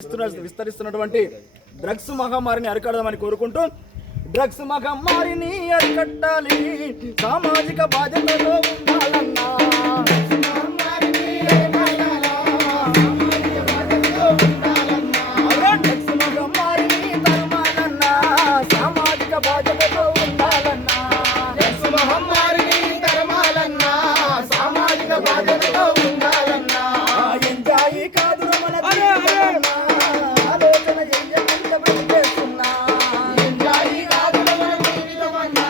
విస్తరిస్తున్నటువంటి drugs మహమ్మారిని అరికడదామని కోరుకుంటూ drugs మహమ్మారిని అరికట్టాలి, సామాజిక బాధ్యతతో ఉండాలన్నా డ్రగ్స్ మహమ్మారిని తరమాలన్నా, సామాజిక బాధ్యతతో ఉండాలన్నా, డ్రగ్స్ మహమ్మారిని తరమాలన్నా, సామాజిక బాధ్యతతో ఉండాలన్నా. ఎంజాయి కాదు మన జీవితమన్నా, ఆలోచన చెయ్యకుండా బ్రతికేస్తున్నా. ఎంజాయి కాదు మన జీవితమన్నా,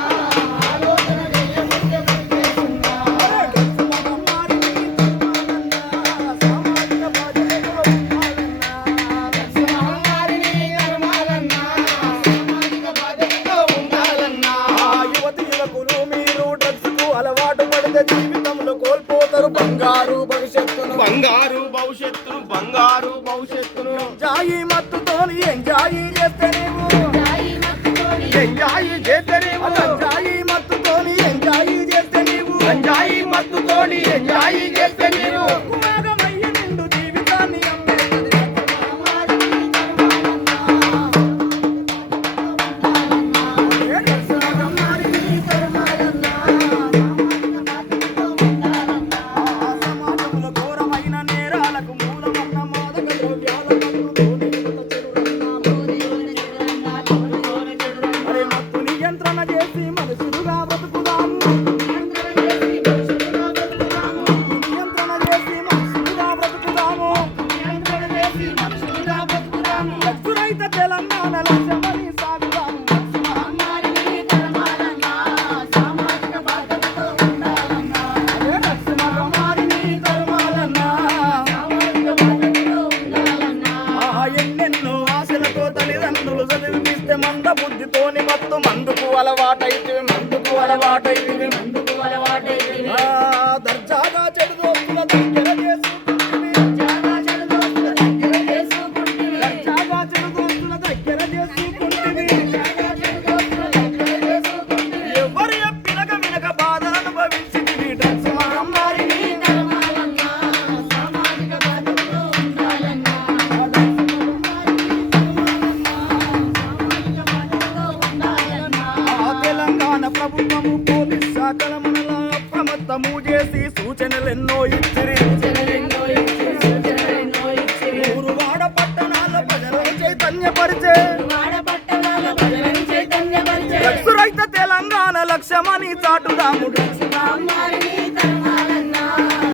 ఆలోచన చెయ్యకుండా బ్రతికేస్తున్నా. డ్రగ్స్ మహమ్మారిని తరమాలన్నా, సామాజిక బాధ్యతతో ఉండాలన్నా. డ్రగ్స్ మహమ్మారిని తరమాలన్నా, సామాజిక బాధ్యతతో ఉండాలన్నా. యువతి యువకులు మీరు డ్రగ్స్ కు అలవాటు పడితే జీవితంలో కోల్పోతారు బంగారు భవిష్యత్తును. బంగారు భవిష్యత్తును, బంగారు భవిష్యత్తును. ఎంజాయి మత్తుతోని ఎంజాయి చేస్తే నీవు, ఎంజాయి చేస్తే నీవు, ఎంజాయి మత్తుతోని ఎంజాయి చేస్తే నీవు, ఎంజాయి మత్తుతోని ఎంజాయి చేస్తే నీవు. కుమారమయ్య నిండు జీవితాన్ని అమ్మేస్తుంది డ్రగ్స్ మహమ్మారిని తరమాలన్నా. సమాజంలో ఘోరమైన నేరాలకు మూలమన్న మాదక ద్రవ్యాల అరే మత్తు నియంత్రణ చేసి మనుషులుగా బతుకుదాము, నియంత్రణ చేసి మనుషులుగా బ్రతుకుదాము. డ్రగ్స్ రహిత తెలంగాణ లక్ష్యమని సాగుదాము. అదే డ్రగ్స్ మహమ్మారిని తరమాలన్నా. ఆహా ఎన్నెన్నో ఆశలతో తల్లిదండ్రులు చదివిపిస్తే మంద బుద్ధితోని మత్తు మందుకు అలవాటైతే